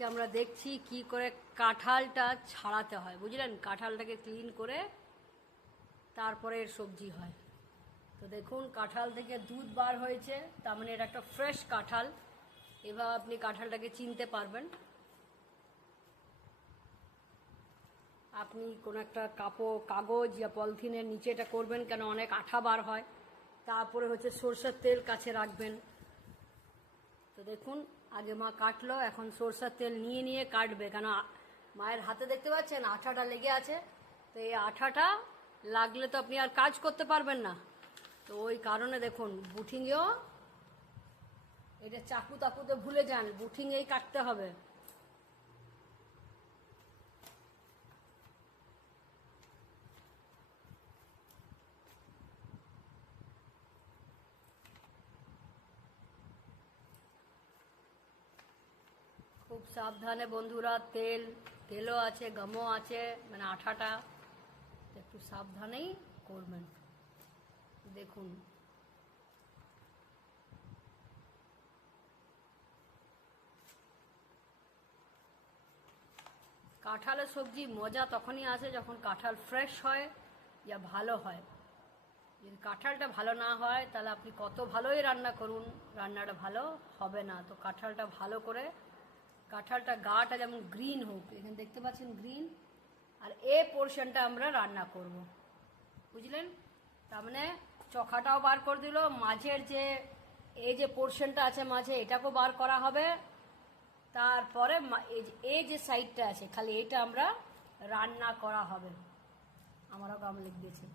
আজকে আমরা দেখছি কি করে কাঁঠালটা ছাড়াতে হয়, বুঝলেন? কাঁঠালটাকে ক্লিন করে তারপরে এর সবজি হয়। তো দেখুন কাঁঠাল থেকে দুধ বার হয়েছে, তার মানে এটা একটা ফ্রেশ কাঁঠাল। এভাবে আপনি কাঁঠালটাকে চিনতে পারবেন। আপনি কোনো একটা কাগজ বা পলিথিনের নিচে এটা করবেন, কেন অনেক আঠা বার হয়। তারপরে হচ্ছে সরষের তেল কাছে রাখবেন। তো দেখুন আগে মা কাটলো, এখন সরষের তেল নিয়ে নিয়ে কাটবে, কেন মায়ের হাতে দেখতে পাচ্ছেন আঠাটা লেগে আছে। তো এই আঠাটা লাগলে তো আপনি আর কাজ করতে পারবেন না। তো ওই কারণে দেখুন বুঠিংয়েও এটা চাকু তাকুতে ভুলে যান, বুঠিংয়েই কাটতে হবে। খুব সাবধানে বন্ধুরা, তেলও আছে, গমও আছে, মানে আঠাটা একটু সাবধানেই করবেন। দেখুন কাঁঠালের সবজি মজা তখনই আসে যখন কাঁঠাল ফ্রেশ হয় যা ভালো হয়। যদি কাঁঠালটা ভালো না হয় তাহলে আপনি কত ভালোই রান্না করুন, রান্নাটা ভালো হবে না। তো কাঁঠালটা ভালো করে, কাঁঠালটা গাটা যেমন গ্রিন হোক, এখানে দেখতে পাচ্ছেন গ্রিন, আর এ পোর্শনটা আমরা রান্না করব, বুঝলেন? তার মানে চখাটাও বার করে দিল, মাঝের যে এই যে পোর্শনটা আছে মাঝে, এটাকেও বার করা হবে। তারপরে এই যে সাইডটা আছে খালি এটা আমরা রান্না করা হবে। আমারও কাম লিখ দিয়েছে।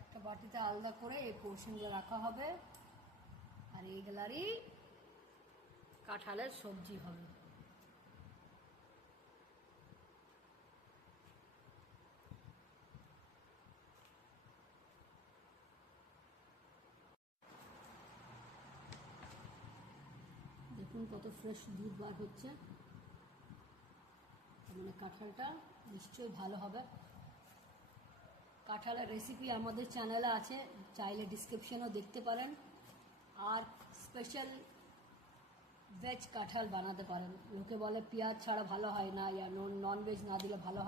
একটা বাটিতে আলাদা করে এই পোর্শনগুলো রাখা হবে, আর এইগুলারই কাঁঠালের সবজি হবে। দেখুন কত ফ্রেশ দুধ বার হচ্ছে, মানে কাঁঠালটা নিশ্চয়ই ভালো হবে। কাঁঠালের রেসিপি আমাদের চ্যানেলে আছে, চাইলে ডিসক্রিপশনেও দেখতে পারেন। আর স্পেশাল ভেজ কাঁঠাল বানাতে পারেন। লোকে বলে পেঁয়াজ ছাড়া ভালো হয় না, নন ভেজ না দিলে ভালো হয়।